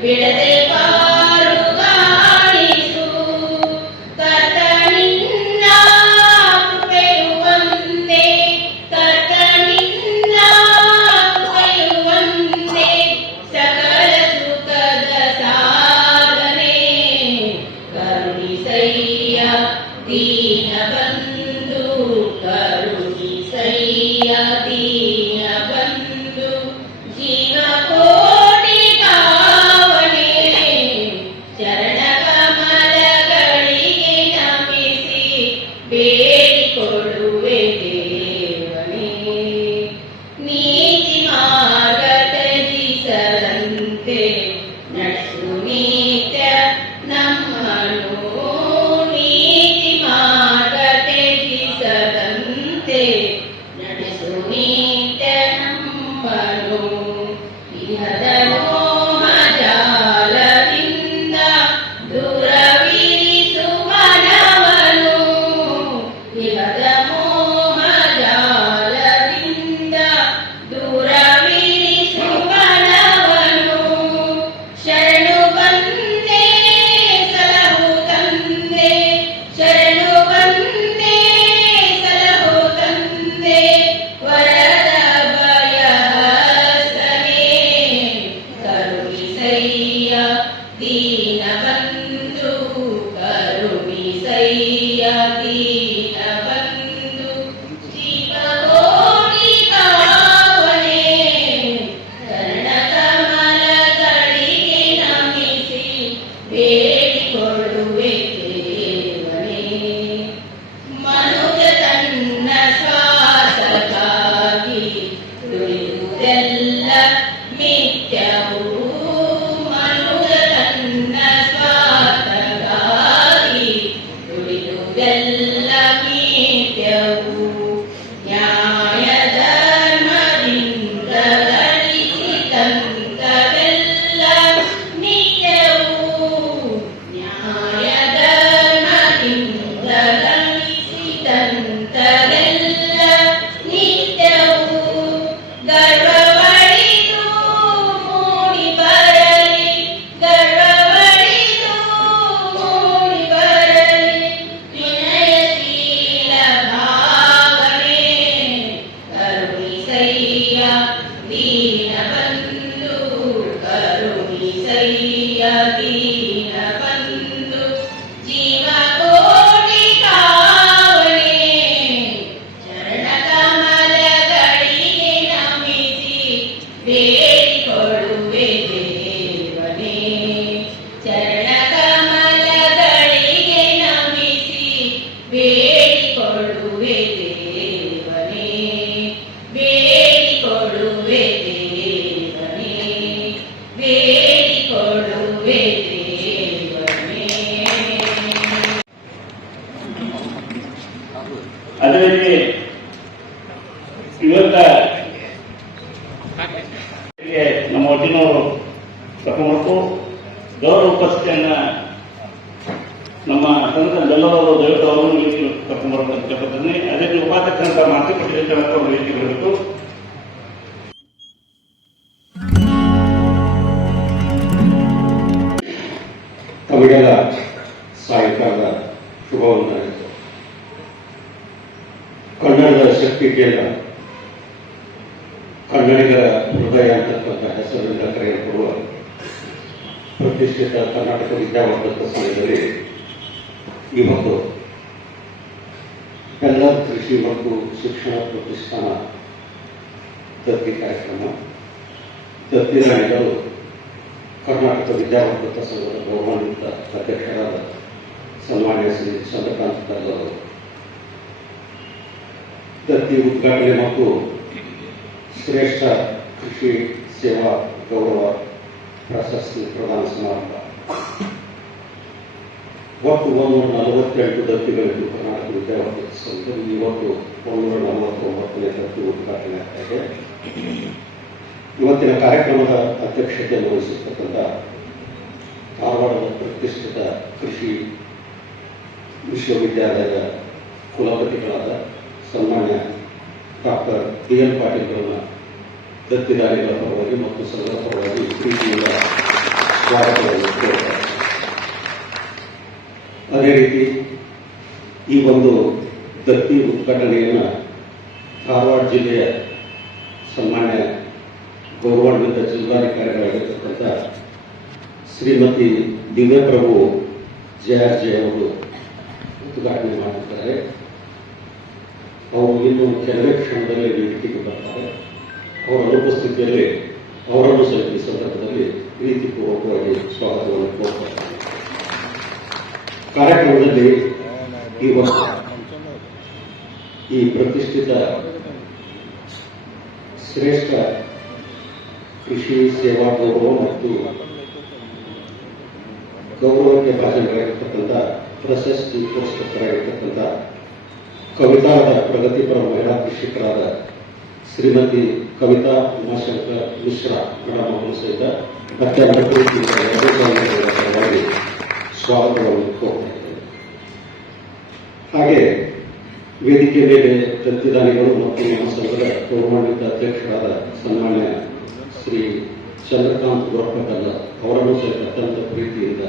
ಬಿಡದೆ ಪಾರುಗಾಣಿಸು ಕರ್ತನಿಂದ ಕೃಪೆಯುವಂತೆ ಕರ್ತನಿಂದ ಕೃಪೆಯುವಂತೆ ಸಕಲ ಸುಖದ ಸಾಧನೆ ಕರುಣಿಸಯ್ಯ ದೀನ ಬಂಧು ಕರುಣಿಸಯ್ಯ ದೀನ ಬಂಧು ಜೀವ ಕೋಟಿ ಪಾವನೆ ಚರಣ ಕಮಲಗಳಿಗೆ ನಮಿಸಿ ಬೇಡಿಕೊಳ್ಳುವೆ ದೇವನೇ ನೀತಿ ಮಾರ್ಗ ತ್ಯಜಿಸದಂತೆ ನಡೆಸು ನಿತ್ಯ ನಮ್ಮನು ನೀತಿ ಮಾರ್ಗ ತ್ಯಜಿಸದಂತೆ ನಡೆಸು ನಿತ್ಯ ನಮ್ಮನು ಇಹದ ಮೋಹ ಜಾಲದಿಂದ ದೂರವಿರಿಸು ಮನವನು ಇಹದ ಮೋಹ ಜಾಲದಿಂದ ದೂರವಿರಿಸು ಮನವನು ಶರಣು ಬಂದೆ ಸಲಹು ತಂದೆ ಶರಣು ಬಂದೆ ಸಲಹು ತಂದೆ ವರದ ಭಯಹಸ್ತನೇ ಕರುಣಿಸಯ್ಯ ದೀನ ಬಂಧು ಕರುಣಿಸಯ್ಯ ದೀನ ಬಂಧು ಜೀವ ಕೋಟಿ ಪಾವನೆ ಚರಣ ಕಮಲಗಳಿಗೆ ನಮಿಸಿ ಬೇಡಿಕೊಳ್ಳುವೆ ದೇವನೇ ಮನುಜ ತನ್ನ ಸ್ವಾರ್ಥಕ್ಕಾಗಿ ದುಡಿಯುವುದೆಲ್ಲ ಮಿಥ್ಯವು ಮನುಜ ತನ್ನ ಸ್ವಾರ್ಥಕ್ಕಾಗಿ ದುಡಿಯುವುದೆಲ್ಲ ಮಿಥ್ಯವು ನ್ಯಾಯ ಧರ್ಮದಿಂದ ಗಳಿಸಿದಂತವೆಲ್ಲ ನಿತ್ಯವು ನ್ಯಾಯ ಧರ್ಮದಿಂದ ಗಳಿಸಿದಂತವೆಲ್ಲ ನಿತ್ಯವು ಗರ್ವವಳಿದು ಮೂಡಿ ಬರಲಿ ಗರ್ವವಳಿದು ಮೂಡಿ ಬರಲಿ ವಿನಯಶೀಲ ಭಾವನೆ ಕರುಣಿಸಯ್ಯ ದೀನ ಬಂಧು ಕರುಣಿಸಯ್ಯ ದೀನ ಬಂಧು ಜೀವ ಕೋಟಿ ಕಾವಣೆ ಚರಣ ಕಮಲಗಳಿಗೆ ನಮಿಸಿ ಬೇಡಿಕೊಳ್ಳುವೆ ದೇವನೇ ಚರಣ ಕಮಲಗಳಿಗೆ ನಮಿಸಿ ಬೇಡಿಕೊಳ್ಳುವೆ ದೇವನೇ ಬೇಡಿಕೊಳ್ಳುವೆ ದೇವನೇ ಬೇಡಿಕೊಳ್ಳುವೆ ದೇವನೇ ಅದೇ ರೀತಿ ಇವತ್ತ ನಮ್ಮ ಒಟ್ಟಿನವರು ಕರ್ಕೊಂಡ್ಬರ್ತು ಗೌರವ ಉಪಸ್ಥಿತಿಯನ್ನ ನಮ್ಮ ಸಂತ ಬೆಲ್ಲವರು ದಯವಿಟ್ಟು ಅವರನ್ನು ವೇದಿಕೆ ಕರ್ಕೊಂಡ್ಬರ್ಬೇಕು ಅಂತ ಕೇಳ್ಕೊತೀನಿ. ಅದೇ ರೀತಿ ಉಪಾಧ್ಯಕ್ಷರಂತ ಮಾತುಕತೆ ಕರ್ಕೊಂಡು ವೇದಿಕೆ ಬರಬೇಕು. ತಮಗೆಲ್ಲ ಸಾಯಂಕಾಲ ಶುಭವಂತ. ಕನ್ನಡದ ಶಕ್ತಿ ಕೇಂದ್ರ ಕನ್ನಡಿಗರ ಹೃದಯ ಅಂತಕ್ಕಂಥ ಹೆಸರಿನಿಂದ ಕರೆಯಲ್ಪಡುವ ಪ್ರತಿಷ್ಠಿತ ಕರ್ನಾಟಕ ವಿದ್ಯಾವರ್ಧಕ ಸಂಘದಲ್ಲಿ ಇವತ್ತು ಎಲ್ಲ ಕೃಷಿ ಮತ್ತು ಶಿಕ್ಷಣ ಪ್ರತಿಷ್ಠಾನ ದತ್ತಿ ಕಾರ್ಯಕ್ರಮ ದತ್ತಿ ನಾಯಕರು ಕರ್ನಾಟಕ ವಿದ್ಯಾವರ್ಧಕ ಸಂಘದ ಗೌರವಾನ್ವಿತ ಅಧ್ಯಕ್ಷರಾದ ಸನ್ಮಾನ್ಯ ಶ್ರೀ ಚಂದ್ರಕಾಂತ್ ದಾಸ್ ಅವರು ದತ್ತಿ ಉದ್ಘಾಟನೆ ಮತ್ತು ಶ್ರೇಷ್ಠ ಕೃಷಿ ಸೇವಾ ಗೌರವ ಪ್ರಶಸ್ತಿ ಪ್ರದಾನ ಸಮಾರಂಭ. ಒಟ್ಟು 148 ದತ್ತಿಗಳಿದ್ದು ಕರ್ನಾಟಕ ವಿದ್ಯಾವರ್ಧಕ ಸಂಘ ಇವತ್ತು 149ನೇ ದತ್ತಿ ಉದ್ಘಾಟನೆ ಆಗ್ತಾ ಇದೆ. ಇವತ್ತಿನ ಕಾರ್ಯಕ್ರಮದ ಅಧ್ಯಕ್ಷತೆಯನ್ನು ವಹಿಸಿರ್ತಕ್ಕಂಥ ಧಾರವಾಡದ ಪ್ರತಿಷ್ಠಿತ ಕೃಷಿ ವಿಶ್ವವಿದ್ಯಾಲಯದ ಕುಲಪತಿಗಳಾದ ಸನ್ಮಾನ್ಯ ಡಾಕ್ಟರ್ ಡಿ.ಎನ್. ಪಾಟೀಲ್ ಅವರನ್ನ ದತ್ತಿದಾರಿಗಳ ಪರವಾಗಿ ಮತ್ತು ಸಂಘದ ಪರವಾಗಿ ಪ್ರೀತಿಯಿಂದ ಸ್ವಾಗತವನ್ನು ಕೋರ್ತಾರೆ. ಅದೇ ರೀತಿ ಈ ಒಂದು ದತ್ತಿ ಉದ್ಘಾಟನೆಯನ್ನು ಧಾರವಾಡ ಜಿಲ್ಲೆಯ ಸನ್ಮಾನ್ಯ ಗೌರವಾನ್ವಿತ ಜಿಲ್ಲಾಧಿಕಾರಿಗಳಾಗಿರ್ತಕ್ಕಂಥ ಶ್ರೀಮತಿ ದಿವ್ಯಪ್ರಭು ಜೆ ಅವರು ಉದ್ಘಾಟನೆ ಮಾಡಿದ್ದಾರೆ. ಅವರು ಇನ್ನು ಕೆಲವೇ ಕ್ಷಣದಲ್ಲಿ ವೇದಿಕೆಗೆ ಬರ್ತಾರೆ. ಅವರ ಅನುಪಸ್ಥಿತಿಯಲ್ಲಿ ಅವರನ್ನು ಸಹಿತ ಈ ಸಂದರ್ಭದಲ್ಲಿ ಪ್ರೀತಿಪೂರ್ವಕವಾಗಿ ಸ್ವಾಗತವನ್ನು ಕೋರ್ತಾರೆ. ಕಾರ್ಯಕ್ರಮದಲ್ಲಿ ಈ ಪ್ರತಿಷ್ಠಿತ ಶ್ರೇಷ್ಠ ಕೃಷಿ ಸೇವಾ ಗೌರವ ಮತ್ತು ಗೌರವಕ್ಕೆ ಭಾಜನರಾಗಿರ್ತಕ್ಕಂಥ ಪ್ರಶಸ್ತಿ ಪುರಸ್ಕೃತರಾಗಿರ್ತಕ್ಕಂಥ ಕವಿತಾದ ಪ್ರಗತಿಪರ ಮಹಿಳಾ ಕೃಷಿಕರಾದ ಶ್ರೀಮತಿ ಕವಿತಾ ಉಮಾಶಂಕರ್ ಮಿಶ್ರಾ ಮೇಡಮ್ ಅವರು ಸಹಿತ ಅತ್ಯಂತ ಪ್ರೀತಿಯಿಂದ ಸ್ವಾಗತವನ್ನು ಕೋರುತ್ತೇವೆ. ಹಾಗೆ ವೇದಿಕೆ ಮೇಲೆ ದತ್ತಿದಾನಿಗಳು ಮತ್ತು ನಮ್ಮ ಸಂಘದ ಗೌರವಾನ್ವಿತ ಅಧ್ಯಕ್ಷರಾದ ಸನ್ಮಾನ್ಯ ಶ್ರೀ ಚಂದ್ರಕಾಂತ್ ಗೊರಪಕಲ್ಲ ಅವರನ್ನು ಸಹಿತ ಅತ್ಯಂತ ಪ್ರೀತಿಯಿಂದ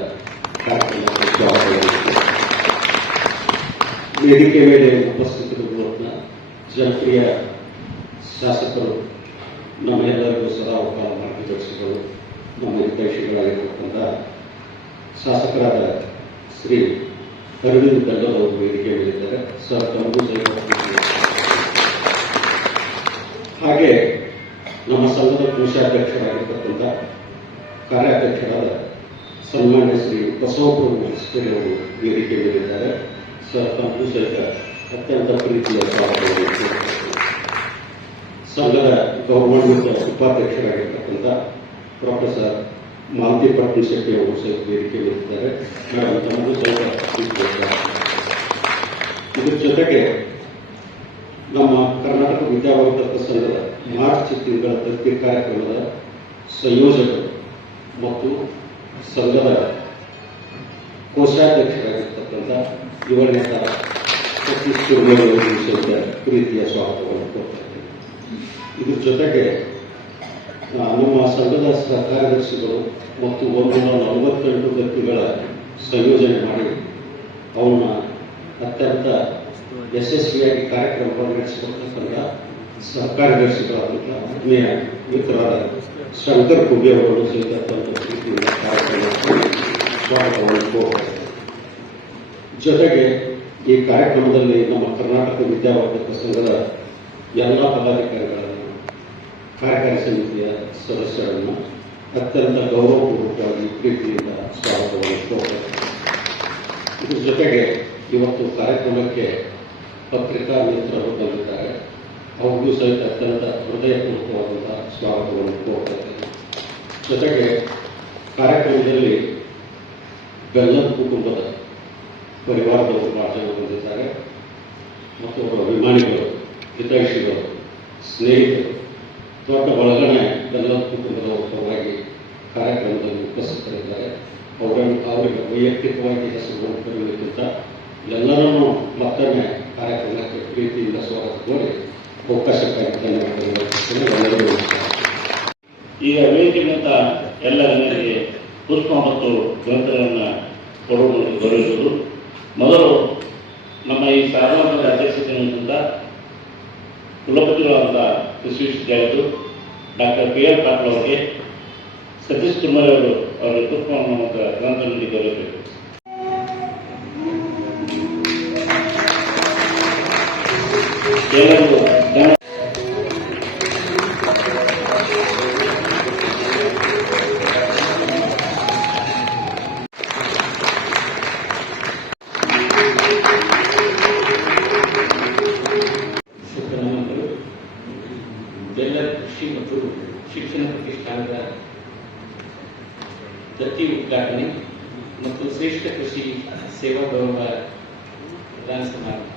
ಕಾರ್ಯಕ್ರಮಕ್ಕೆ ಸ್ವಾಗತವನ್ನು ವೇದಿಕೆ ಮೇಲೆ ಉಪಸ್ಥಿತರಿರುವ ಜನಪ್ರಿಯ ಶಾಸಕರು, ನಮ್ಮ ಎಲ್ಲರಿಗೂ ಸದಾ ಒಬ್ಬ ಮಾರ್ಗದರ್ಶಿಗಳು, ನಮ್ಮ ಹಿತೈಷಿಗಳಾಗಿರ್ತಕ್ಕಂಥ ಶಾಸಕರಾದ ಶ್ರೀ ಅರವಿಂದ್ ಬೆಲ್ಲದ್ ಅವರು ವೇದಿಕೆ ಮೇಲಿದ್ದಾರೆ. ಸರ್ ತಮಗೂ ಹಾಗೆ ನಮ್ಮ ಸಂಘದ ಕೋಶಾಧ್ಯಕ್ಷರಾಗಿರ್ತಕ್ಕಂಥ ಕಾರ್ಯಾಧ್ಯಕ್ಷರಾದ ಸನ್ಮಾನ್ಯ ಶ್ರೀ ಬಸವಪ್ರಭು ಮಸ್ಕರಿ ಅವರು ವೇದಿಕೆ ಮೇಲಿದ್ದಾರೆ. ಸರ್ ತಮಗೂ ಸಹಿತ ಅತ್ಯಂತ ಪ್ರೀತಿಯ ಸ್ವಾಗತವನ್ನು ಸಂಘದ ಗೌರವಾನ್ವಿತ ಉಪಾಧ್ಯಕ್ಷರಾಗಿರ್ತಕ್ಕಂಥ ಪ್ರೊಫೆಸರ್ ಮಾಲತಿ ಪಟ್ಟಿ ಶೆಟ್ಟಿ ಅವರು ಸಹಿತ ವೇದಿಕೆ ಮೇಲಿದ್ದಾರೆ. ಮೇಡಮ್ ತಮಗೂ ಸಹಿತ ಇದರ ಜೊತೆಗೆ ನಮ್ಮ ಕರ್ನಾಟಕ ವಿದ್ಯಾವರ್ಧಕ ಸಂಘದ ಮಾರ್ಚ್ ತಿಂಗಳ ದತ್ತಿ ಕಾರ್ಯಕ್ರಮದ ಸಂಯೋಜಕರು ಮತ್ತು ಸಂಘದ ಕೋಶಾಧ್ಯಕ್ಷರಾಗಿರ್ತಕ್ಕಂಥ ಯುವ ನೇತ ಸತೀಶ್ ಕುರ್ಮಿ ಅವರಿಗೆ ಸಹಿತ ಪ್ರೀತಿಯ ಸ್ವಾಗತವನ್ನು ಕೋರ್ತಾರೆ. ಇದ್ರ ಜೊತೆಗೆ ನಮ್ಮ ಸಂಘದ ಸಹ ಕಾರ್ಯದರ್ಶಿಗಳು ಮತ್ತು 148 ವ್ಯಕ್ತಿಗಳ ಸಂಯೋಜನೆ ಮಾಡಿ ಅವನ್ನ ಅತ್ಯಂತ ಯಶಸ್ವಿಯಾಗಿ ಕಾರ್ಯಕ್ರಮವನ್ನು ನಡೆಸಿಕೊಡ್ತಕ್ಕಂಥ ಸಹಕಾರ್ಯದರ್ಶಿಗಳಾದಂಥ ಆತ್ಮೀಯ ಮಿತ್ರರಾದ ಶಂಕರ್ ಕುಬಿ ಅವರನ್ನು ಸಹಿತ ಅತ್ಯಂತ ಪ್ರೀತಿಯಿಂದ ಕಾರ್ಯಕ್ರಮಕ್ಕೆ ಸ್ವಾಗತವನ್ನು ಕೋರ್ತಾರೆ. ಜೊತೆಗೆ ಈ ಕಾರ್ಯಕ್ರಮದಲ್ಲಿ ನಮ್ಮ ಕರ್ನಾಟಕ ವಿದ್ಯಾವರ್ಧಕ ಸಂಘದ ಎಲ್ಲ ಪದಾಧಿಕಾರಿಗಳನ್ನು, ಕಾರ್ಯಕಾರಿ ಸಮಿತಿಯ ಸದಸ್ಯರನ್ನು ಅತ್ಯಂತ ಗೌರವಪೂರ್ವಕವಾಗಿ ಪ್ರೀತಿಯಿಂದ ಸ್ವಾಗತವನ್ನು ಕೋರ್ತಾರೆ. ಇದರ ಜೊತೆಗೆ ಇವತ್ತು ಕಾರ್ಯಕ್ರಮಕ್ಕೆ ಪತ್ರಿಕಾ ಮಿತ್ರರು ಬಂದಿದ್ದಾರೆ. ಅವ್ರಿಗೂ ಸಹಿತ ಅತ್ಯಂತ ಹೃದಯಪೂರ್ವಕವಾದಂತಹ ಸ್ವಾಗತವನ್ನು ಕೋರ್ತಾರೆ. ಜೊತೆಗೆ ಕಾರ್ಯಕ್ರಮದಲ್ಲಿ ಬೆಲ್ಲದ್ ಕುಟುಂಬದ ಪರಿವಾರದವರು ಬಹಳ ಜನ ಬಂದಿದ್ದಾರೆ ಮತ್ತು ಅವರ ಅಭಿಮಾನಿಗಳು, ಹಿತೈಷಿಗಳು, ಸ್ನೇಹಿತರು, ದೊಡ್ಡ ಬಳಗನೆ ಬೆಲ್ಲದ್ ಕುಟುಂಬದ ಪರವಾಗಿ ಕಾರ್ಯಕ್ರಮದಲ್ಲಿ ಉಪಸ್ಥಿತರಿದ್ದಾರೆ. ಅವರಿಗೆ ವೈಯಕ್ತಿಕವಾಗಿ ಹೆಸರುಗಳನ್ನು ಕರೆಯುವುದಕ್ಕಿಂತ ಎಲ್ಲರನ್ನೂ ಮತ್ತೊಮ್ಮೆ ಕಾರ್ಯಕ್ರಮಕ್ಕೆ ಪ್ರೀತಿಯಿಂದ ಸ್ವಾಗತ ಕೋರಿ ಅವಕಾಶಕ್ಕಾಗಿ ಧನ್ಯವಾದಗಳು. ಈಗ ವೇದಿಕೆಗಿಂತ ಎಲ್ಲ ಜನರಿಗೆ ಪುಷ್ಪ ಮತ್ತು ಗ್ರಂಥಗಳನ್ನು ಕೊಡುವುದು ದೊರೆಯುವುದು. ಮೊದಲು ನಮ್ಮ ಈ ಸಾರ್ವಜನಿಕ ಅಧ್ಯಕ್ಷತೆಯಿಂದ ಕುಲಪತಿಗಳಾದ ಕೃಷಿ ವಿಶ್ವವಿದ್ಯಾಲಯದ ಡಾಕ್ಟರ್ ಪಿ ಆರ್ ಪಾಟೀಲ್ ಅವರಿಗೆ ಸತೀಶ್ ಕುಮಾರ್ ಅವರು ಅವರ ಪುಷ್ಪವನ್ನು ಗ್ರಂಥ ನೀಡಿ ದೊರೆಯಬೇಕು. ಎಲ್ಲರಿಗೂ ಬೆಲ್ಲದ್ ಕೃಷಿ ಮತ್ತು ಶಿಕ್ಷಣ ಪ್ರತಿಷ್ಠಾನದ ದತ್ತಿ ಉದ್ಘಾಟನೆ ಮತ್ತು ಶ್ರೇಷ್ಠ ಕೃಷಿ ಸೇವಾ ಗೌರವ ಪ್ರದಾನ ಸಮಾರಂಭ.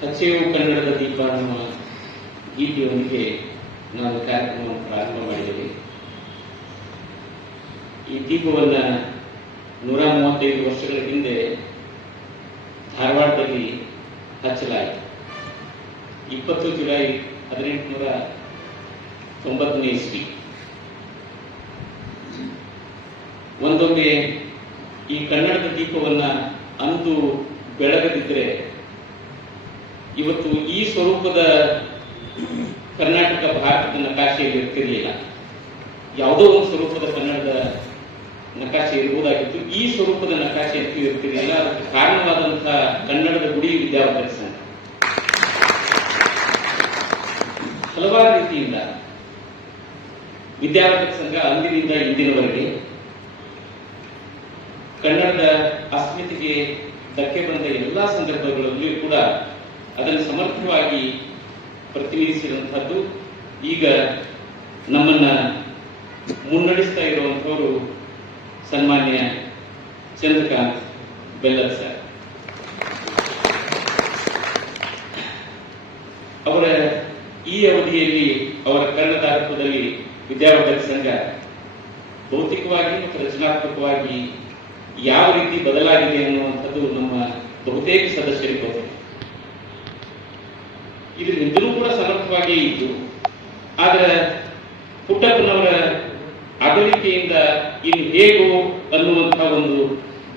ಹಚ್ಚೆಯು ಕನ್ನಡದ ದೀಪ ನಮ್ಮ ಗೀತೆಯೊಂದಿಗೆ ನಾವು ಕಾರ್ಯಕ್ರಮವನ್ನು ಪ್ರಾರಂಭ ಮಾಡಿದ್ದೇವೆ. ಈ ದೀಪವನ್ನು 135 ವರ್ಷಗಳ ಹಿಂದೆ ಧಾರವಾಡದಲ್ಲಿ ಹಚ್ಚಲಾಯಿತು. 20 ಜುಲೈ 1890 ಇಸ್ವಿ ಒಂದೊಮ್ಮೆ ಈ ಕನ್ನಡದ ದೀಪವನ್ನ ಅಂದು ಬೆಳಗದಿದ್ರೆ ಇವತ್ತು ಈ ಸ್ವರೂಪದ ಕರ್ನಾಟಕ ಭಾರತದ ನಕಾಶೆಯಲ್ಲಿ ಇರ್ತಿರ್ಲಿಲ್ಲ. ಯಾವುದೋ ಒಂದು ಸ್ವರೂಪದ ಕನ್ನಡದ ನಕಾಶೆ ಇರುವುದಾಗಿತ್ತು, ಈ ಸ್ವರೂಪದ ನಕಾಶೆ ಅಂತೂ ಇರ್ತಿರಲಿಲ್ಲ. ಅದಕ್ಕೆ ಕಾರಣವಾದಂತಹ ಕನ್ನಡದ ಗುಡಿ ವಿದ್ಯಾವರ್ಧಕ ಸಂಘ. ಹಲವಾರು ರೀತಿಯಿಂದ ವಿದ್ಯಾವರ್ಧಕ ಸಂಘ ಅಂದಿನಿಂದ ಇಂದಿನವರೆಗೆ ಕನ್ನಡದ ಅಸ್ಮಿತೆಗೆ ಧಕ್ಕೆ ಬಂದ ಎಲ್ಲಾ ಸಂದರ್ಭಗಳಲ್ಲಿಯೂ ಕೂಡ ಅದನ್ನು ಸಮರ್ಥವಾಗಿ ಪ್ರತಿನಿಧಿಸಿರುವಂತಹದ್ದು. ಈಗ ನಮ್ಮನ್ನ ಮುನ್ನಡೆಸ್ತಾ ಇರುವಂತವರು ಸನ್ಮಾನ್ಯ ಚಂದ್ರಕಾಂತ್ ಬೆಲ್ಲದ್ ಸರ್. ಅವರ ಈ ಅವಧಿಯಲ್ಲಿ ಅವರ ಕರ್ಣಧಾರತ್ವದಲ್ಲಿ ವಿದ್ಯಾವರ್ಧಕ ಸಂಘ ಭೌತಿಕವಾಗಿ ಮತ್ತು ರಚನಾತ್ಮಕವಾಗಿ ಯಾವ ರೀತಿ ಬದಲಾಗಿದೆ ಅನ್ನುವಂಥದ್ದು ನಮ್ಮ ಬಹುತೇಕ ಸದಸ್ಯರಿಗೆ ಗೊತ್ತಿದೆ. ಇದು ಹಿಂದೂ ಕೂಡ ಸಮರ್ಥವಾಗಿ ಇತ್ತು. ಆದರೆ ಪುಟ್ಟಪ್ಪನವರ ಅಗಲಿಕೆಯಿಂದ ಇನ್ನು ಹೇಗೋ ಅನ್ನುವಂತಹ ಒಂದು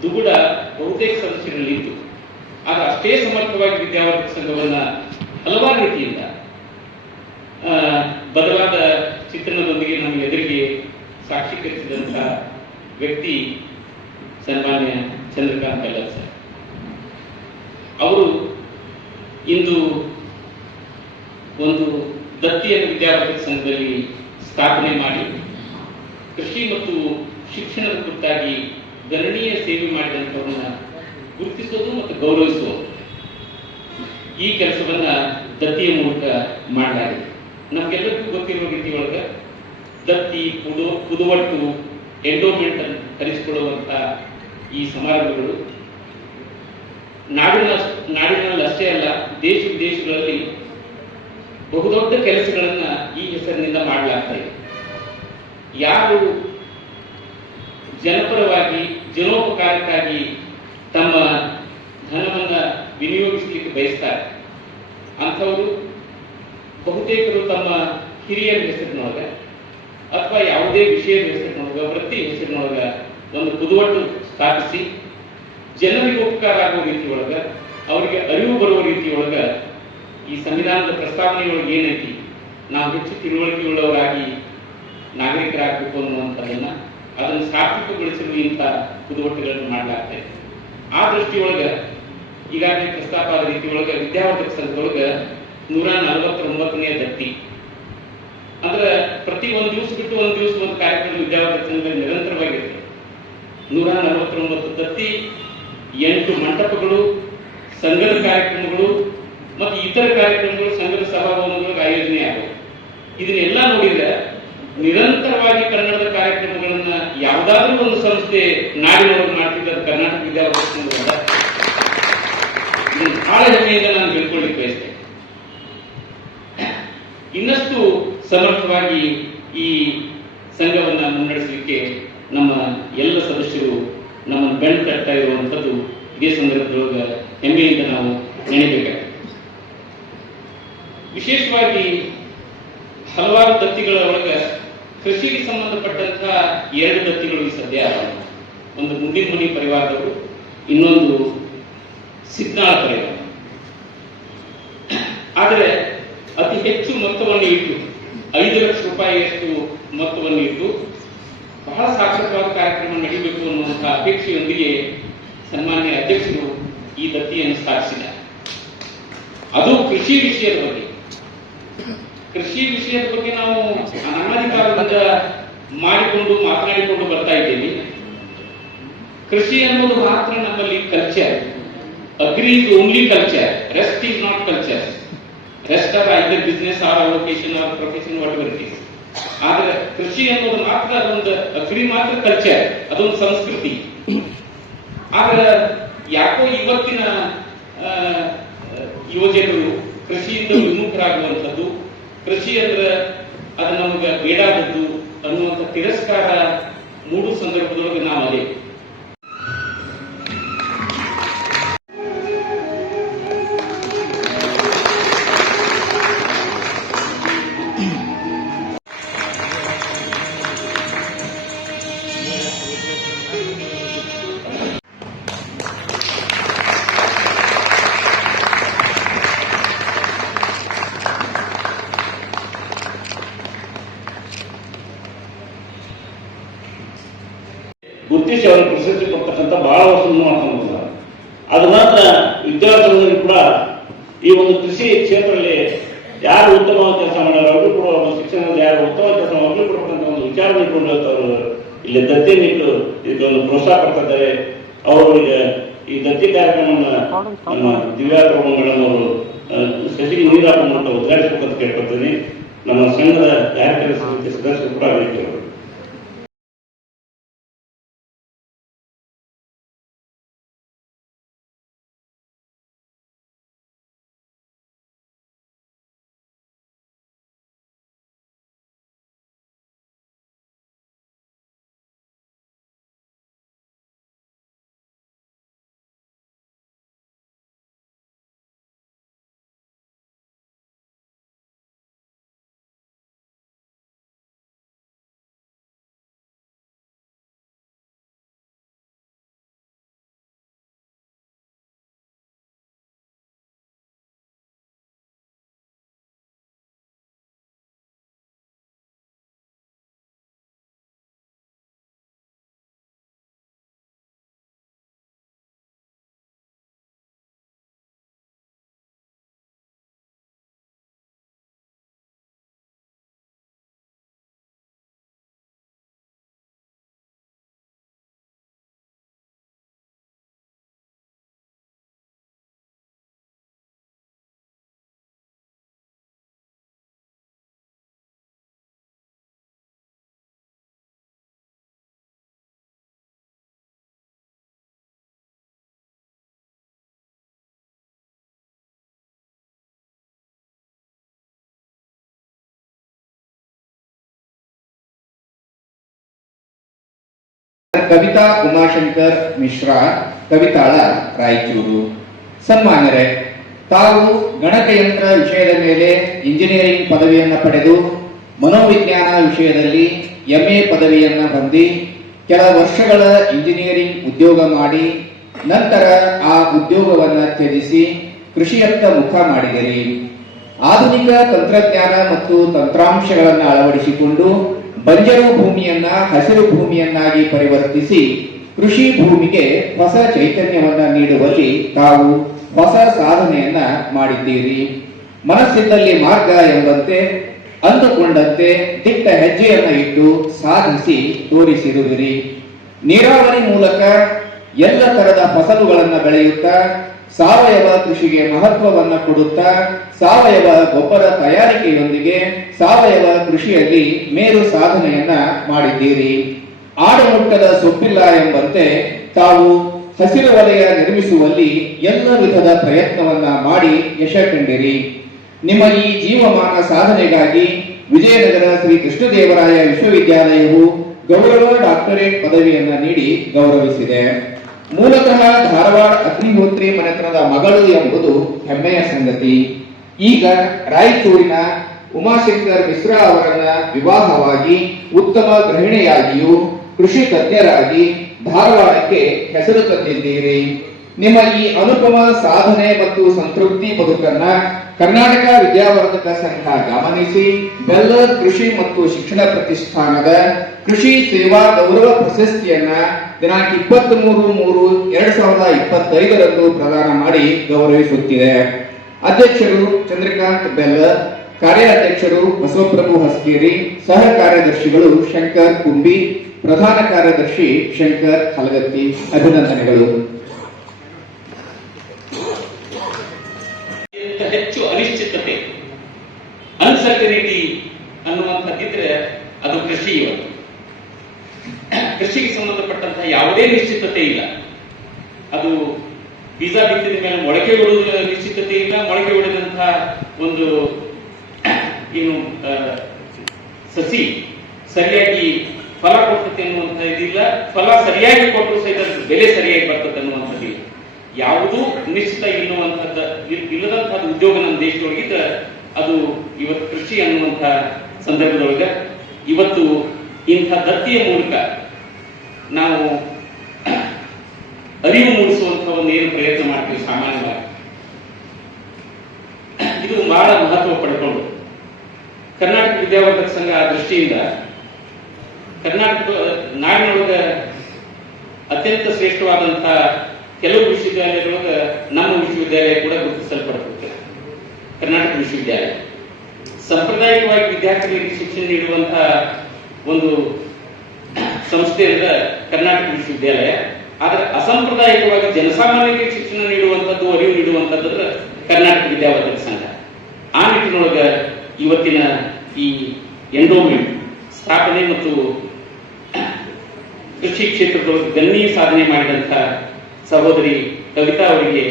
ದುಗುಡ ಬಹುತೇಕ ಸದಸ್ಯರಲ್ಲಿ ಇತ್ತು. ಆದ್ರೆ ಅಷ್ಟೇ ಸಮರ್ಥವಾಗಿ ವಿದ್ಯಾವರ್ಧಕ ಸಂಘವನ್ನ ಹಲವಾರು ರೀತಿಯಿಂದ ಬದಲಾದ ಚಿತ್ರಣದೊಂದಿಗೆ ನಮ್ಮ ಎದುರಿಗೆ ಸಾಕ್ಷೀಕರಿಸಿದಂತಹ ವ್ಯಕ್ತಿ ಸನ್ಮಾನ್ಯ ಚಂದ್ರಕಾಂತ್ ಬೆಲ್ಲದ್ ಸರ್. ಅವರು ಇಂದು ಒಂದು ದತ್ತಿಯನ್ನು ವಿದ್ಯಾವರ್ಧಕ ಸಂಘದಲ್ಲಿ ಸ್ಥಾಪನೆ ಮಾಡಿ ಕೃಷಿ ಮತ್ತು ಶಿಕ್ಷಣದ ಕುರಿತಾಗಿ ಗಣನೀಯ ಸೇವೆ ಮಾಡಿದಂಥವ್ರನ್ನ ಗುರುತಿಸೋದು ಮತ್ತು ಗೌರವಿಸೋದು, ಈ ಕೆಲಸವನ್ನ ದತ್ತಿಯ ಮೂಲಕ ಮಾಡಲಾಗಿದೆ. ನಮ್ಗೆಲ್ಲರಿಗೂ ಗೊತ್ತಿರುವ ರೀತಿ ಒಳಗ ದತ್ತಿ, ಪುದುವಟ್ಟು, ಎಂಡೋಮೆಂಟ್ ಅನ್ನು ಕರೆಸಿಕೊಳ್ಳುವಂತ ಈ ಸಮಾರಂಭಗಳು ನಾಡಿನಲ್ಲಿ ಅಷ್ಟೇ ಅಲ್ಲ, ದೇಶ ವಿದೇಶಗಳಲ್ಲಿ ಬಹುದೊಡ್ಡ ಕೆಲಸಗಳನ್ನ ಈ ಹೆಸರಿನಿಂದ ಮಾಡಲಾಗ್ತಾ ಇದೆ. ಯಾರು ಜನಪರವಾಗಿ ಜನೋಪಕಾರಕ್ಕಾಗಿ ತಮ್ಮ ಧನವನ್ನ ವಿನಿಯೋಗಿಸಲಿಕ್ಕೆ ಬಯಸ್ತಾರೆ ಅಂಥವರು ಬಹುತೇಕರು ತಮ್ಮ ಹಿರಿಯರ ಹೆಸರಿನೊಳಗ ಅಥವಾ ಯಾವುದೇ ವಿಷಯದ ಹೆಸರಿನೊಳಗ, ವೃತ್ತಿ ಹೆಸರಿನೊಳಗ ಒಂದು ಪುದುವಟ್ಟು ಸ್ಥಾಪಿಸಿ ಜನರಿಗೆ ಉಪಕಾರ ಆಗುವ ರೀತಿಯೊಳಗ, ಅವರಿಗೆ ಅರಿವು ಬರುವ ರೀತಿಯೊಳಗ ಈ ಸಂವಿಧಾನದ ಪ್ರಸ್ತಾವನೆಯೊಳಗೆ ಏನೈತಿ, ನಾವು ಹೆಚ್ಚು ತಿಳುವಳಿಕೆಯುಳ್ಳವರಾಗಿ ನಾಗರಿಕರಾಗಬೇಕು ಅನ್ನುವಂಥದ್ದನ್ನ ಅದನ್ನು ಸಾರ್ಥಕಗೊಳಿಸಲು ಇಂಥ ಪುದುವಟ್ಟುಗಳನ್ನು ಮಾಡಲಾಗ್ತದೆ. ಆ ದೃಷ್ಟಿಯೊಳಗ ಈಗಾಗಲೇ ಪ್ರಸ್ತಾಪ ಆದ ರೀತಿಯೊಳಗ ವಿದ್ಯಾವರ್ಧಕ ಸಂಘದೊಳಗ 149ನೇ ದತ್ತಿ ಅಂದ್ರೆ ಪ್ರತಿ ಒಂದು ದಿವಸ ಬಿಟ್ಟು ಒಂದು ದಿವಸ ಒಂದು ಕಾರ್ಯಕ್ರಮ ವಿದ್ಯಾವರ್ಧಕ ಸಂಘದಲ್ಲಿ ನಿರಂತರವಾಗಿರ್ತದೆ. 149 ದತ್ತಿ, 8 ಮಂಟಪಗಳು, ಸಂಘದ ಕಾರ್ಯಕ್ರಮಗಳು ಮತ್ತು ಇತರ ಕಾರ್ಯಕ್ರಮಗಳು ಸಂಘದ ಸಭಾಭವನಗಳಿಗೆ ಆಯೋಜನೆ ಆಗುವ. ಇದನ್ನೆಲ್ಲ ನೋಡಿದ್ರೆ ನಿರಂತರವಾಗಿ ಕನ್ನಡದ ಕಾರ್ಯಕ್ರಮಗಳನ್ನ ಯಾವುದಾದ್ರೂ ಒಂದು ಸಂಸ್ಥೆ ನಾಡಿನೊಳಗೆ ಮಾಡ್ತಿದ್ದ ಕರ್ನಾಟಕ ವಿದ್ಯಾವರ್ಧಕ ಸಂಘದಿಂದ ಇದನ್ನು ಬಹಳ ಹೆಮ್ಮೆಯಿಂದ ನಾನು ಹೇಳ್ಕೊಳ್ಳಿಕ್ಕೆ ಬಯಸ್ತೇನೆ. ಇನ್ನಷ್ಟು ಸಮರ್ಥವಾಗಿ ಈ ಸಂಘವನ್ನ ಮುನ್ನಡೆಸಲಿಕ್ಕೆ ನಮ್ಮ ಎಲ್ಲ ಸದಸ್ಯರು ನಮ್ಮನ್ನು ಬೆನ್ನು ತಟ್ತಾ ಇರುವಂಥದ್ದು ಇದೇ ಸಂದರ್ಭದೊಳಗ ಹೆಮ್ಮೆಯಿಂದ ನಾವು ನೆನೆಬೇಕಾಗ್ತದೆ. ವಿಶೇಷವಾಗಿ ಹಲವಾರು ದತ್ತಿಗಳ ಒಳಗ ಕೃಷಿಗೆ ಸಂಬಂಧಪಟ್ಟಂತಹ 2 ದತ್ತಿಗಳು ಈ ಸದ್ಯ ಒಂದು ಮುಂದಿನ ಮನಿ ಪರಿವಾರದವರು, ಇನ್ನೊಂದು ಸಿದ್ನಾಳ ಪರಿವಾರ. ಆದರೆ ಅತಿ ಹೆಚ್ಚು ಮೊತ್ತವನ್ನು ಇಟ್ಟು 5 ಲಕ್ಷ ರೂಪಾಯಿಯಷ್ಟು ಮೊತ್ತವನ್ನು ಇಟ್ಟು ಬಹಳ ಸಾರ್ಥಕವಾದ ಕಾರ್ಯಕ್ರಮ ನಡೀಬೇಕು ಅನ್ನುವಂತಹ ಅಪೇಕ್ಷೆಯೊಂದಿಗೆ ಸನ್ಮಾನ್ಯ ಅಧ್ಯಕ್ಷರು ಈ ದತ್ತಿಯನ್ನು ಸ್ಥಾಪಿಸಿದ್ದಾರೆ. ಅದು ಕೃಷಿ ವಿಷಯದ ಬಗ್ಗೆ. ಕೃಷಿ ವಿಷಯದ ಬಗ್ಗೆ ನಾವು ಅನಾಧಿಕಾರದಿಂದ ಮಾತನಾಡಿಕೊಂಡು ಬರ್ತಾ ಇದ್ದೇವೆ. ಕೃಷಿ ಅನ್ನೋದು ಮಾತ್ರ ನಮ್ಮಲ್ಲಿ culture. Agri is only culture, rest is not culture. Rest are either business or avocation or profession, whatever it is. ಆದ್ರೆ ಕೃಷಿ ಅನ್ನೋದು ಮಾತ್ರ ಅದೊಂದು ಅಗ್ರಿ ಮಾತ್ರ ಕಲ್ಚರ್, ಅದೊಂದು ಸಂಸ್ಕೃತಿ. ಆದ್ರೆ ಯಾಕೋ ಇವತ್ತಿನ ಯುವಜನರು ಕೃಷಿಯಿಂದ ವಿಮುಖರಾಗುವಂಥದ್ದು, ಕೃಷಿ ಅಂದ್ರೆ ಅದು ನಮಗೆ ಬೇಡಾದದ್ದು ಅನ್ನುವಂಥ ತಿರಸ್ಕಾರ ಮೂಡು ಸಂದರ್ಭದೊಳಗೆ ನಾವು ಅದೇ ಗುರುತಿಸಿ ಅವರಿಗೆ ಪ್ರಶಸ್ತಿ ಕೊಡ್ತಕ್ಕಂಥ ಬಹಳ ವರ್ಷವನ್ನು ಮಾಡ್ಕೊಂಡು ಬಂದಾರೆ. ಅದು ಮಾತ್ರ ವಿದ್ಯಾರ್ಥಿಗಳಿಗೆ ಕೂಡ ಈ ಒಂದು ಕೃಷಿ ಕ್ಷೇತ್ರದಲ್ಲಿ ಯಾರು ಉತ್ತಮವಾದ ಕೆಲಸ ಮಾಡ್ಯಾರ ಅವರು ಕೂಡ ಶಿಕ್ಷಣದಲ್ಲಿ ಯಾರು ಉತ್ತಮ ಕೆಲಸ ಮಕ್ಕಳು ಕೊಡ್ಬೇಕಂತ ಒಂದು ವಿಚಾರ ಇಟ್ಕೊಂಡು ಅವರು ಇಲ್ಲಿ ದತ್ತಿನಿಟ್ಟು ಇದಕ್ಕೆ ಒಂದು ಪ್ರೋತ್ಸಾಹ ಕೊಡ್ತಾ ಇದ್ದಾರೆ. ಅವರು ಈಗ ಈ ದತ್ತಿ ಕಾರ್ಯಕ್ರಮವನ್ನು ನಮ್ಮ ದಿವ್ಯಾ ಪ್ರಭು ಮೇಡಮ್ ಅವರು ಸಸಿಗೆ ನೀರು ಹಾಕೊಂಡು ಉದ್ಘಾಟಿಸಬೇಕಂತ ಕೇಳ್ಕೊಳ್ತೀನಿ. ನಮ್ಮ ಸಂಘದ ಕಾರ್ಯಕಾರಿ ಸಮಿತಿ ಸದಸ್ಯರು ಕೂಡ ಬೇಕು. ಕವಿತಾ ಉಮಾಶಂಕರ್ ಮಿಶ್ರಾ, ಕವಿತಾಳ, ರಾಯಚೂರು. ಸನ್ಮಾನ್ಯರೇ, ತಾವು ಗಣಕಯಂತ್ರ ವಿಷಯದ ಮೇಲೆ ಇಂಜಿನಿಯರಿಂಗ್ ಪದವಿಯನ್ನು ಪಡೆದು ಮನೋವಿಜ್ಞಾನ ವಿಷಯದಲ್ಲಿ MA ಪದವಿಯನ್ನು ಹೊಂದಿ ಕೆಲ ವರ್ಷಗಳ ಇಂಜಿನಿಯರಿಂಗ್ ಉದ್ಯೋಗ ಮಾಡಿ ನಂತರ ಆ ಉದ್ಯೋಗವನ್ನು ತ್ಯಜಿಸಿ ಕೃಷಿಯತ್ತ ಮುಖ ಮಾಡಿದಿರಿ. ಆಧುನಿಕ ತಂತ್ರಜ್ಞಾನ ಮತ್ತು ತಂತ್ರಾಂಶಗಳನ್ನು ಅಳವಡಿಸಿಕೊಂಡು ಬಂಜರು ಭೂಮಿಯನ್ನ ಹಸಿರು ಭೂಮಿಯನ್ನಾಗಿ ಪರಿವರ್ತಿಸಿ ಕೃಷಿ ಭೂಮಿಗೆ ಹೊಸ ಚೈತನ್ಯವನ್ನ ನೀಡುವಲ್ಲಿ ತಾವು ಹೊಸ ಸಾಧನೆಯನ್ನ ಮಾಡಿದ್ದೀರಿ. ಮನಸ್ಸಿದ್ದಲ್ಲಿ ಮಾರ್ಗ ಎಂಬಂತೆ ಅಂದುಕೊಂಡಂತೆ ದಿಟ್ಟ ಹೆಜ್ಜೆಯನ್ನ ಇಟ್ಟು ಸಾಧಿಸಿ ತೋರಿಸಿರುವಿರಿ. ನೀರಾವರಿ ಮೂಲಕ ಎಲ್ಲ ತರದ ಫಸಲುಗಳನ್ನು ಬೆಳೆಯುತ್ತಾ ಸಾವಯವ ಕೃಷಿಗೆ ಮಹತ್ವವನ್ನು ಕೊಡುತ್ತಾ ಸಾವಯವ ಗೊಬ್ಬರ ತಯಾರಿಕೆಯೊಂದಿಗೆ ಸಾವಯವ ಕೃಷಿಯಲ್ಲಿ ಮೇರು ಸಾಧನೆಯನ್ನ ಮಾಡಿದ್ದೀರಿ. ಆಡುಮುಟ್ಟದ ಸೊಪ್ಪಿಲ್ಲ ಎಂಬಂತೆ ತಾವು ಹಸಿರು ವಲಯ ನಿರ್ಮಿಸುವಲ್ಲಿ ಎಲ್ಲ ವಿಧದ ಪ್ರಯತ್ನವನ್ನ ಮಾಡಿ ಯಶ ಕಂಡಿರಿ. ನಿಮ್ಮ ಈ ಜೀವಮಾನ ಸಾಧನೆಗಾಗಿ ವಿಜಯನಗರ ಶ್ರೀ ಕೃಷ್ಣದೇವರಾಯ ವಿಶ್ವವಿದ್ಯಾಲಯವು ಗೌರವ ಡಾಕ್ಟರೇಟ್ ಪದವಿಯನ್ನ ನೀಡಿ ಗೌರವಿಸಿದೆ. ಮೂಲತಃ ಧಾರವಾಡ ಅಗ್ನಿಹೋತ್ರಿ ಮನೆತನದ ಮಗಳು ಎಂಬುದು ಹೆಮ್ಮೆಯ ಸಂಗತಿ. ಈಗ ರಾಯಚೂರಿನ ಉಮಾಶಂಕರ್ ಮಿಶ್ರಾ ಅವರನ್ನ ವಿವಾಹವಾಗಿ ಉತ್ತಮ ಗೃಹಿಣಿಯಾಗಿಯೂ ಕೃಷಿ ತಜ್ಞರಾಗಿ ಧಾರವಾಡಕ್ಕೆ ಹೆಸರು ತಂದಿದ್ದೀರಿ. ನಿಮ್ಮ ಈ ಅನುಪಮ ಸಾಧನೆ ಮತ್ತು ಸಂತೃಪ್ತಿ ಬದುಕನ್ನ ಕರ್ನಾಟಕ ವಿದ್ಯಾವರ್ಧಕ ಸಂಘ ಗಮನಿಸಿ ಬೆಲ್ಲರ್ ಕೃಷಿ ಮತ್ತು ಶಿಕ್ಷಣ ಪ್ರತಿಷ್ಠಾನದ ಕೃಷಿ ಸೇವಾ ಗೌರವ ಪ್ರಶಸ್ತಿಯನ್ನ ದಿನಾಂಕ 23/3/2025 ಪ್ರದಾನ ಮಾಡಿ ಗೌರವಿಸುತ್ತಿದೆ. ಅಧ್ಯಕ್ಷರು ಚಂದ್ರಕಾಂತ್ ಬೆಲ್ಲರ್, ಕಾರ್ಯಾಧ್ಯಕ್ಷರು ಬಸವಪ್ರಭು ಹಸ್ಕೇರಿ, ಸಹ ಕಾರ್ಯದರ್ಶಿಗಳು ಶಂಕರ್ ಕುಂಬಿ, ಪ್ರಧಾನ ಕಾರ್ಯದರ್ಶಿ ಶಂಕರ್ ಹಲಗತ್ತಿ. ಅಭಿನಂದನೆಗಳು. ಹೆಚ್ಚು ಅನಿಶ್ಚಿತತೆ, ಅನ್ಸರ್ಟನಿಟಿ ಅನ್ನುವಂಥದ್ದಿದ್ರೆ ಅದು ಕೃಷಿ. ಇವತ್ತು ಕೃಷಿಗೆ ಸಂಬಂಧಪಟ್ಟಂತಹ ಯಾವುದೇ ನಿಶ್ಚಿತತೆ ಇಲ್ಲ. ಅದು ಬೀಜ ಬಿತ್ತಿದ ಮೇಲೆ ಮೊಳಕೆ ಹೊಡುವುದರ ನಿಶ್ಚಿತತೆ ಇಲ್ಲ. ಮೊಳಕೆ ಹೊಡೆದಂತಹ ಒಂದು ಏನು ಸಸಿ ಸರಿಯಾಗಿ ಫಲ ಕೊಡ್ತದೆ ಅನ್ನುವಂಥ ಇದಿಲ್ಲ. ಫಲ ಸರಿಯಾಗಿ ಕೊಟ್ಟರು ಸಹಿತ ಬೆಲೆ ಸರಿಯಾಗಿ ಬರ್ತದೆ ಅನ್ನುವಂಥದ್ದಿಲ್ಲ. ಯಾವುದೂ ನಿಶ್ಚಿತ ಇಲ್ಲದಂತಹ ಉದ್ಯೋಗ ನಮ್ಮ ದೇಶದೊಳಗಿದ್ರೆ ಅದು ಇವತ್ತು ಕೃಷಿ ಅನ್ನುವಂಥ ಸಂದರ್ಭದೊಳಗೆ ಇವತ್ತು ಇಂಥ ದತ್ತಿಯ ಮೂಲಕ ನಾವು ಅರಿವು ಮೂಡಿಸುವಂತಹ ಒಂದು ಏನು ಪ್ರಯತ್ನ ಮಾಡ್ತೀವಿ ಸಾಮಾನ್ಯವಾಗಿ, ಇದು ಬಹಳ ಮಹತ್ವ ಪಡ್ಕೊಂಡು ಕರ್ನಾಟಕ ವಿದ್ಯಾವರ್ಧಕ ಸಂಘ ಆ ದೃಷ್ಟಿಯಿಂದ ಕರ್ನಾಟಕ ನಾಡಿನೊಳಗೆ ಅತ್ಯಂತ ಶ್ರೇಷ್ಠವಾದಂತಹ ಕೆಲವು ವಿಶ್ವವಿದ್ಯಾಲಯದೊಳಗೆ ನಮ್ಮ ವಿಶ್ವವಿದ್ಯಾಲಯ ಕೂಡ ಗುರುತಿಸಲ್ಪಡುತ್ತೆ. ಕರ್ನಾಟಕ ವಿಶ್ವವಿದ್ಯಾಲಯ ಸಾಂಪ್ರದಾಯಿಕವಾಗಿ ವಿದ್ಯಾರ್ಥಿಗಳಿಗೆ ಶಿಕ್ಷಣ ನೀಡುವಂತಹ ಒಂದು ಸಂಸ್ಥೆ ಅಂದ್ರೆ ಕರ್ನಾಟಕ ವಿಶ್ವವಿದ್ಯಾಲಯ. ಆದರೆ ಅಸಾಂಪ್ರದಾಯಿಕವಾಗಿ ಜನಸಾಮಾನ್ಯರಿಗೆ ಶಿಕ್ಷಣ ನೀಡುವಂಥದ್ದು, ಅರಿವು ನೀಡುವಂಥದ್ದು ಕರ್ನಾಟಕ ವಿದ್ಯಾವರ್ಧಕ ಸಂಘ. ಆ ನಿಟ್ಟಿನೊಳಗೆ ಇವತ್ತಿನ ಈ ಎಂಡೋಮೆಂಟ್ ಸ್ಥಾಪನೆ ಮತ್ತು ಕೃಷಿ ಕ್ಷೇತ್ರದೊಳಗೆ ಗಣನೀಯ ಸಾಧನೆ ಮಾಡಿದಂತಹ ಸಹೋದರಿ ಕವಿತಾ ಅವರಿಗೆ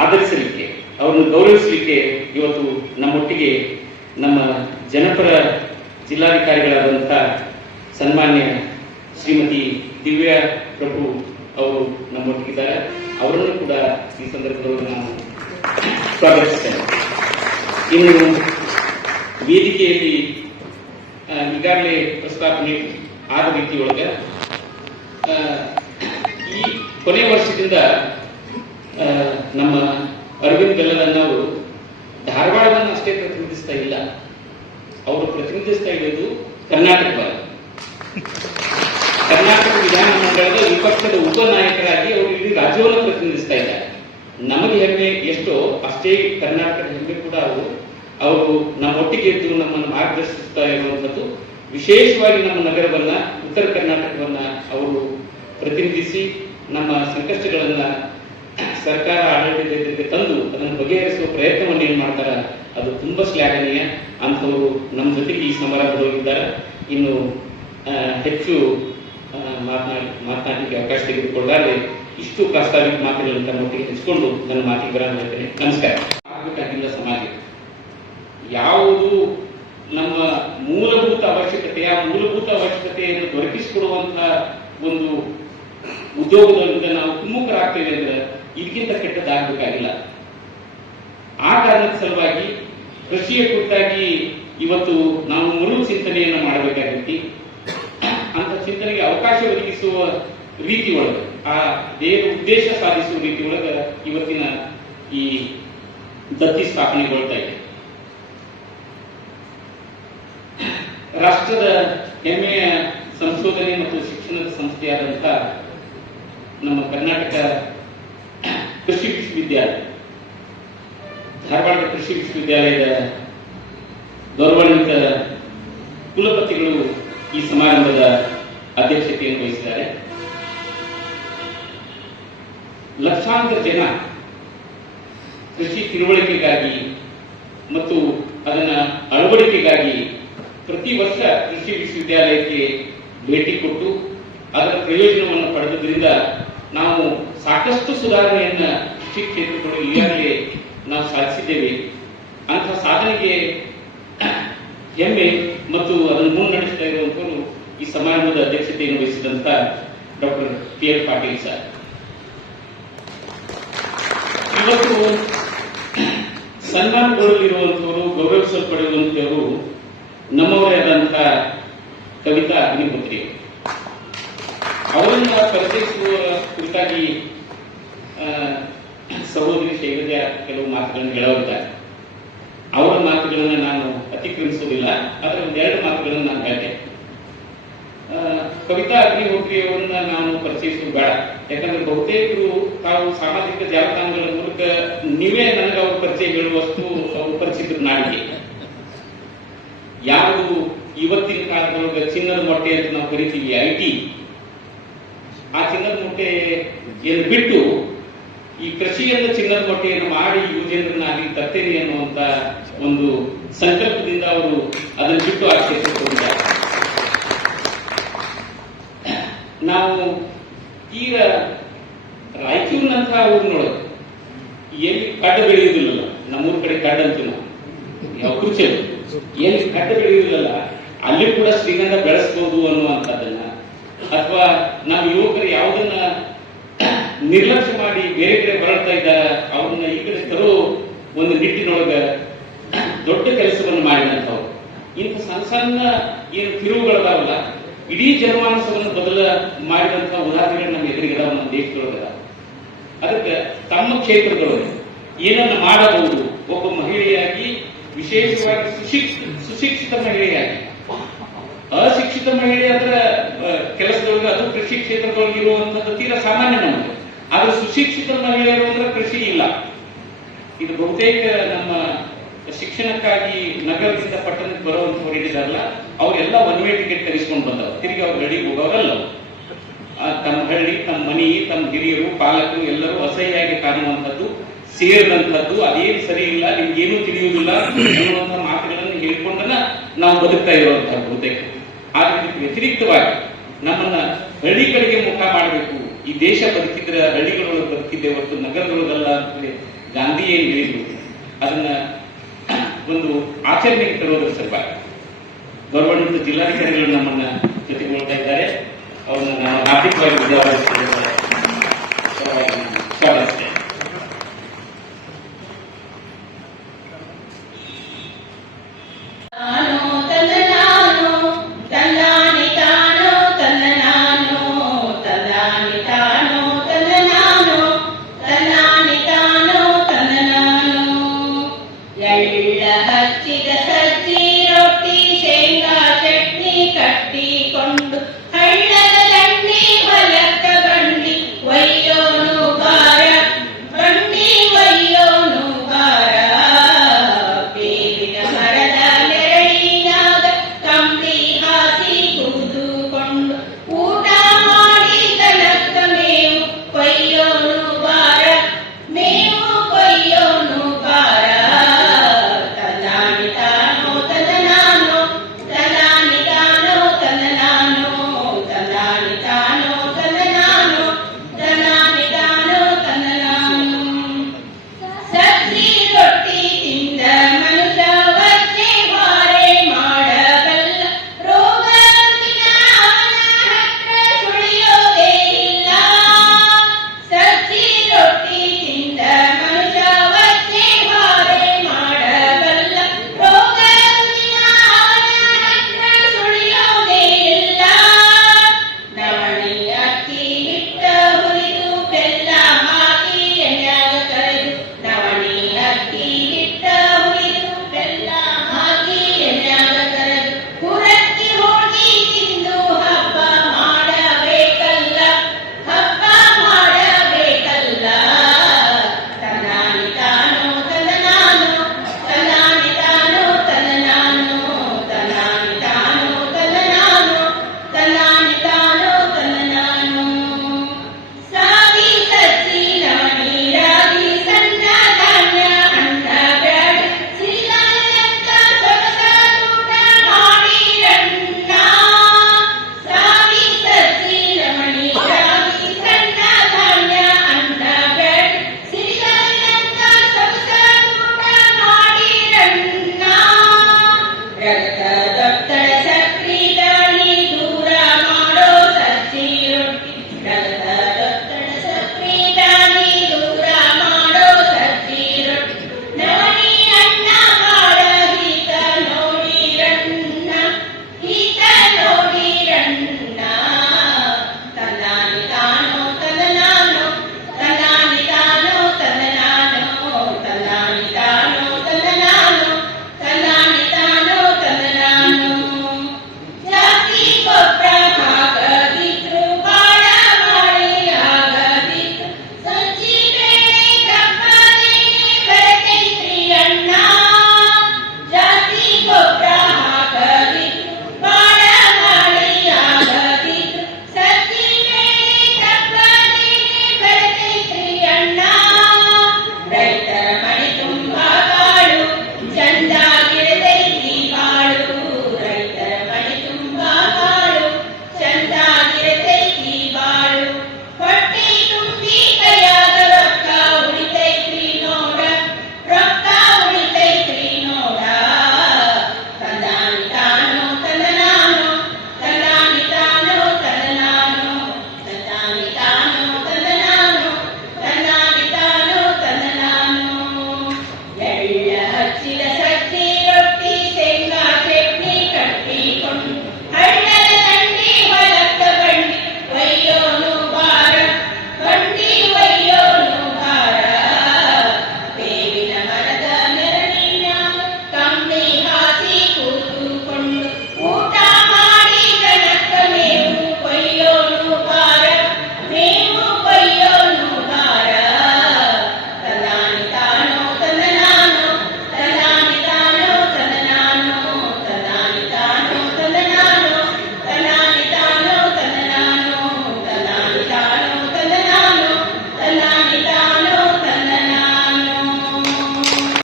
ಆದರಿಸಲಿಕ್ಕೆ, ಅವರನ್ನು ಗೌರವಿಸಲಿಕ್ಕೆ ಇವತ್ತು ನಮ್ಮೊಟ್ಟಿಗೆ ನಮ್ಮ ಜನಪರ ಜಿಲ್ಲಾಧಿಕಾರಿಗಳಾದಂತಹ ಸನ್ಮಾನ್ಯ ಶ್ರೀಮತಿ ದಿವ್ಯಾ ಪ್ರಭು ಅವರು ನಮ್ಮೊಟ್ಟಿಗಿದ್ದಾರೆ. ಅವರನ್ನು ಕೂಡ ಈ ಸಂದರ್ಭದೊಳಗೆ ನಾನು ಸ್ವಾಗತಿಸ್ತೇನೆ. ಇನ್ನು ವೇದಿಕೆಯಲ್ಲಿ ಈಗಾಗಲೇ ಪ್ರಸ್ತಾಪನೆ ಆದ ರೀತಿಯೊಳಗೆ ಈ ಕೊನೆಯ ವರ್ಷದಿಂದ ನಮ್ಮ ಅರವಿಂದ್ ಬೆಲ್ಲದನ್ನವರು ಧಾರವಾಡವನ್ನು ಅಷ್ಟೇ ಪ್ರತಿನಿಧಿಸ್ತಾ ಇಲ್ಲ, ಅವರು ಪ್ರತಿನಿಧಿಸ್ತಾ ಇರೋದು ಕರ್ನಾಟಕವನ್ನು. ಕರ್ನಾಟಕ ವಿಧಾನಮಂಡಲದ ವಿಪಕ್ಷದ ಉಪನಾಯಕರಾಗಿ ಅವರು ಇಡೀ ರಾಜ್ಯವನ್ನು ಪ್ರತಿನಿಧಿಸ್ತಾ ಇದ್ದಾರೆ. ನಮಗೆ ಹೆಮ್ಮೆ ಎಷ್ಟೋ ಅಷ್ಟೇ ಕರ್ನಾಟಕದ ಹೆಮ್ಮೆ ಕೂಡ ಅವರು ನಮ್ಮೊಟ್ಟಿಗೆ ಇದ್ದು ನಮ್ಮನ್ನು ಮಾರ್ಗದರ್ಶಿಸ್ತಾ ಇರುವಂಥದ್ದು. ವಿಶೇಷವಾಗಿ ನಮ್ಮ ನಗರವನ್ನ, ಉತ್ತರ ಕರ್ನಾಟಕವನ್ನ ಅವರು ಪ್ರತಿನಿಧಿಸಿ ನಮ್ಮ ಸಂಕಷ್ಟಗಳನ್ನ ಸರ್ಕಾರ ಆಡಳಿತಕ್ಕೆ ತಂದು ಅದನ್ನು ಬಗೆಹರಿಸುವ ಪ್ರಯತ್ನವನ್ನು ಏನ್ ಮಾಡ್ತಾರ ಅದು ತುಂಬಾ ಶ್ಲಾಘನೀಯ. ಅಂಥವರು ನಮ್ಮ ಜೊತೆಗೆ ಈ ಸಮಾರಂಭದಲ್ಲಿದ್ದಾರೆ. ಇನ್ನು ಹೆಚ್ಚು ಮಾತನಾಡಲಿಕ್ಕೆ ಅವಕಾಶ ತೆಗೆದುಕೊಳ್ಳಾರೆ ಇಷ್ಟು ಪ್ರಾಸ್ತಾವಿಕ ಮಾತುಗಳನ್ನು ತಮ್ಮೊಟ್ಟಿಗೆ ಹೆಚ್ಚಿಕೊಂಡು ನನ್ನ ಮಾತಿಗೆ ವಿರಾಮ ಹೇಳ್ತೇನೆ. ನಮಸ್ಕಾರ. ಆಗಬೇಕಾಗಿಲ್ಲ ಸಮಾಜ ಯಾವುದು ನಮ್ಮ ಮೂಲಭೂತ ಅವಶ್ಯಕತೆಯನ್ನು ದೊರಕಿಸಿಕೊಡುವಂತಹ ಒಂದು ಉದ್ಯೋಗದಿಂದ ನಾವು ಕುಮ್ಮುಖರಾಗ್ತೇವೆ ಅಂದ್ರೆ ಇದಕ್ಕಿಂತ ಕೆಟ್ಟದ್ದಾಗಬೇಕಾಗಿಲ್ಲ. ಆ ಕಾರಣದ ಸಲುವಾಗಿ ಕೃಷಿಯ ಕುರಿತಾಗಿ ಇವತ್ತು ನಾವು ಮರು ಚಿಂತನೆಯನ್ನು ಮಾಡಬೇಕಾಗಿತ್ತು. ಅಂತ ಚಿಂತನೆಗೆ ಅವಕಾಶ ಒದಗಿಸುವ ರೀತಿ ಒಳಗೆ, ಆ ಉದ್ದೇಶ ಸಾಧಿಸುವ ರೀತಿ ಒಳಗೆ ಇವತ್ತಿನ ಈ ದತ್ತಿ ಸ್ಥಾಪನೆಗೊಳ್ತಾ ಇದೆ. ರಾಷ್ಟ್ರದ ಹೆಮ್ಮೆಯ ಸಂಶೋಧನೆ ಮತ್ತು ಶಿಕ್ಷಣದ ಸಂಸ್ಥೆಯಾದಂಥ ನಮ್ಮ ಕರ್ನಾಟಕ ಕೃಷಿ ವಿಶ್ವವಿದ್ಯಾಲಯ, ಧಾರವಾಡದ ಕೃಷಿ ವಿಶ್ವವಿದ್ಯಾಲಯದ ಗೌರವಾನ್ವಿತ ಕುಲಪತಿಗಳು ಈ ಸಮಾರಂಭದ ಅಧ್ಯಕ್ಷತೆಯನ್ನು ವಹಿಸಿದ್ದಾರೆ. ಲಕ್ಷಾಂತರ ಜನ ಕೃಷಿ ತಿಳುವಳಿಕೆಗಾಗಿ ಮತ್ತು ಅದನ್ನ ಅಳವಡಿಕೆಗಾಗಿ ಪ್ರತಿ ವರ್ಷ ಕೃಷಿ ವಿಶ್ವವಿದ್ಯಾಲಯಕ್ಕೆ ಭೇಟಿ ಕೊಟ್ಟು ಅದರ ಪ್ರಯೋಜನವನ್ನು ಪಡೆದುದರಿಂದ ನಾವು ಸಾಕಷ್ಟು ಸುಧಾರಣೆಯನ್ನ ಕೃಷಿ ಕ್ಷೇತ್ರದಲ್ಲಿ ಈಗಾಗಲೇ ನಾವು ಸಾಧಿಸಿದ್ದೇವೆ. ಅಂತಹ ಸಾಧನೆಗೆ ಹೆಮ್ಮೆ ಮತ್ತು ಅದನ್ನು ಮುನ್ನಡೆಸ್ತಾ ಇರುವಂತವರು ಈ ಸಮಾರಂಭದ ಅಧ್ಯಕ್ಷತೆಯನ್ನು ವಹಿಸಿದಂತ ಡಾಕ್ಟರ್ ಪಿ.ಎಲ್. ಪಾಟೀಲ್ ಸರ್. ಇವತ್ತು ಸನ್ಮಾನಗೊಳ್ಳಲಿರುವಂತವರು, ಗೌರವಿಸಲ್ಪಡುವಂತವರು ನಮ್ಮವರೇ ಆದಂತಹ ಕವಿತಾ ಅಗ್ನಿಹೋತ್ರಿ. ಅವರನ್ನ ಪರಿಚಯಿಸುವ ಕುರಿತಾಗಿ ಸಹೋದರಿ ಶೈಲಜ ಕೆಲವು ಮಾತುಗಳನ್ನು ಹೇಳೋರಿದ್ದಾರೆ. ಅವರ ಮಾತುಗಳನ್ನು ನಾನು ಅತಿಕ್ರಮಿಸುವುದಿಲ್ಲ, ಆದರೆ ಒಂದೆರಡು ಮಾತುಗಳನ್ನು ನಾನು ಹೇಳ್ತೇನೆ. ಕವಿತಾ ಅಗ್ನಿಹೋತ್ರಿ ಅವರನ್ನ ನಾನು ಪರಿಚಯಿಸುವುದು ಬೇಡ, ಯಾಕಂದ್ರೆ ಬಹುತೇಕರು ತಾವು ಸಾಮಾಜಿಕ ಜಾಲತಾಣಗಳ ಮೂಲಕ ನೀವೇ ನನಗೆ ಅವ್ರ ಪರಿಚಯ ಹೇಳುವಷ್ಟು ಅವರು ಪರಿಚಿತರು ನಾಡಿಗೆ. ಯಾವುದು ಇವತ್ತಿನ ಕಾಲದೊಳಗೆ ಚಿನ್ನದ ಮೊಟ್ಟೆ ಅಂತ ನಾವು ಕರಿತೀವಿ, IT, ಆ ಚಿನ್ನದ ಮೊಟ್ಟೆ ಏನು ಬಿಟ್ಟು ಈ ಕೃಷಿಯನ್ನು ಚಿನ್ನದ ಮೊಟ್ಟೆಯನ್ನು ಮಾಡಿ ಯುವಜನರನ್ನಾಗಿ ತರ್ತೇನೆ ಅನ್ನುವಂತ ಒಂದು ಸಂಕಲ್ಪದಿಂದ ಅವರು ಅದನ್ನು ಬಿಟ್ಟು ಆ ಕ್ಷೇತ್ರಕ್ಕೆ ಹೋಗಿದ್ದಾರೆ. ನಾವು ಈಗ ರಾಯಚೂರಿನಂತಹ ಊರಿನೊಳಗೆ ಎಲ್ಲಿ ಕಡ್ಡ ಬೆಳೆಯುವುದಿಲ್ಲ, ನಮ್ಮೂರ ಕಡೆ ಕಡ್ಡ ಅಂತ ನಾವು ಯಾವ ಕೃಷಿ ಎಲ್ಲಿ ಕಡ್ಡ ಬೆಳೆಯುವುದಿಲ್ಲ ಅಲ್ಲಿ ಕೂಡ ಶ್ರೀಗಂಧ ಬೆಳೆಸಬಹುದು ಅನ್ನುವಂಥದ್ದನ್ನ, ಅಥವಾ ನಾವು ಯುವಕರು ಯಾವುದನ್ನ ನಿರ್ಲಕ್ಷ್ಯ ಮಾಡಿ ಬೇರೆ ಕಡೆ ಹೊರಡ್ತಾ ಇದ್ದಾರೆ ಅವ್ರನ್ನ ಈ ಕಡೆ ತರೋ ಒಂದು ನಿಟ್ಟಿನೊಳಗ ದೊಡ್ಡ ಕೆಲಸವನ್ನು ಮಾಡಿದಂಥವ್ರು. ಇಂಥ ಸಣ್ಣ ಸಣ್ಣ ಏನು ತಿರುವುಗಳದಾವಲ್ಲ, ಇಡೀ ಜನಮಾನಸವನ್ನು ಬದಲ ಮಾಡಿದಂತಹ ಉದಾಹರಣೆಗಳು ನಮ್ಮ ಎದುರಿಗಿದಾವ, ನಮ್ಮ ದೇಶದೊಳಗದ. ಅದಕ್ಕೆ ತಮ್ಮ ಕ್ಷೇತ್ರದೊಳಗೆ ಏನನ್ನು ಮಾಡಬಹುದು, ಒಬ್ಬ ಮಹಿಳೆಯಾಗಿ, ವಿಶೇಷವಾಗಿ ಸುಶಿಕ್ಷಿತ ಮಹಿಳೆಯಾಗಿ. ಅಶಿಕ್ಷಿತ ಮಹಿಳೆ ಅಂದ್ರೆ ಕೆಲಸದೊಳಗೆ ಅದು ಕೃಷಿ ಕ್ಷೇತ್ರದೊಳಗೆ ಇರುವಂತದ್ದು ತೀರಾ ಸಾಮಾನ್ಯ ನಮಗೆ. ಆದ್ರೆ ಸುಶಿಕ್ಷಿತ ಮಹಿಳೆಯರು ಅಂದ್ರೆ ಕೃಷಿ ಇಲ್ಲ. ಇದು ಬಹುತೇಕ ನಮ್ಮ ಶಿಕ್ಷಣಕ್ಕಾಗಿ ನಗರದಿಂದ ಪಟ್ಟಣಕ್ಕೆ ಬರುವಂತವ್ರು ಏನಿದಾರಲ್ಲ ಅವರೆಲ್ಲ ಒನ್ ವೇ ಟಿಕೆಟ್ ತೆಗೆಸ್ಕೊಂಡು ಬಂದವರು, ತಿರುಗಿ ಅವ್ರ ಹಳ್ಳಿಗೆ ಹೋಗೋರಲ್ಲ. ತಮ್ಮ ಹಳ್ಳಿ, ತಮ್ಮ ಮನಿ, ತಮ್ಮ ಹಿರಿಯರು, ಪಾಲಕರು ಎಲ್ಲರೂ ಅಸಹ್ಯಾಗಿ ಕಾಣುವಂಥದ್ದು, ಸೇರಿದಂಥದ್ದು, ಅದೇನು ಸರಿ ಇಲ್ಲ, ನಿಮ್ಗೇನು ತಿಳಿಯುವುದಿಲ್ಲ ಅನ್ನುವಂತಹ ಮಾತುಗಳನ್ನು ಹೇಳ್ಕೊಂಡನ ನಾವು ಬದುಕ್ತಾ ಇರುವಂತಹ ಬಹುತೇಕ. ಆದ್ರೆ ಇದಕ್ಕೆ ವ್ಯತಿರಿಕ್ತವಾಗಿ ನಮ್ಮನ್ನ ಹಳ್ಳಿ ಕಡೆಗೆ ಮುಖ ಮಾಡಬೇಕು, ಈ ದೇಶ ಬದುಕಿದ್ರೆ ಹಳ್ಳಿಗಳೊಳಗೆ ಬದುಕಿದ್ದೆ ಹೊರತು ನಗರದೊಳಗಲ್ಲ ಅಂತೇಳಿ ಗಾಂಧಿ ಏನ್ ಹೇಳಿದ್ರು ಅದನ್ನ ಒಂದು ಆಚರಣೆಗೆ ತರುವುದರ ಸಲುವಾಗಿ ಗೌರವಾನ್ವಿತ ಜಿಲ್ಲಾಧಿಕಾರಿಗಳು ನಮ್ಮನ್ನ ಜೊತೆಗೊಳ್ತಾ ಇದ್ದಾರೆ. ಅವ್ರನ್ನ ನಾನು ಆರ್ಥಿಕವಾಗಿ ಸ್ವಾಗತಿಸ್ತೇನೆ.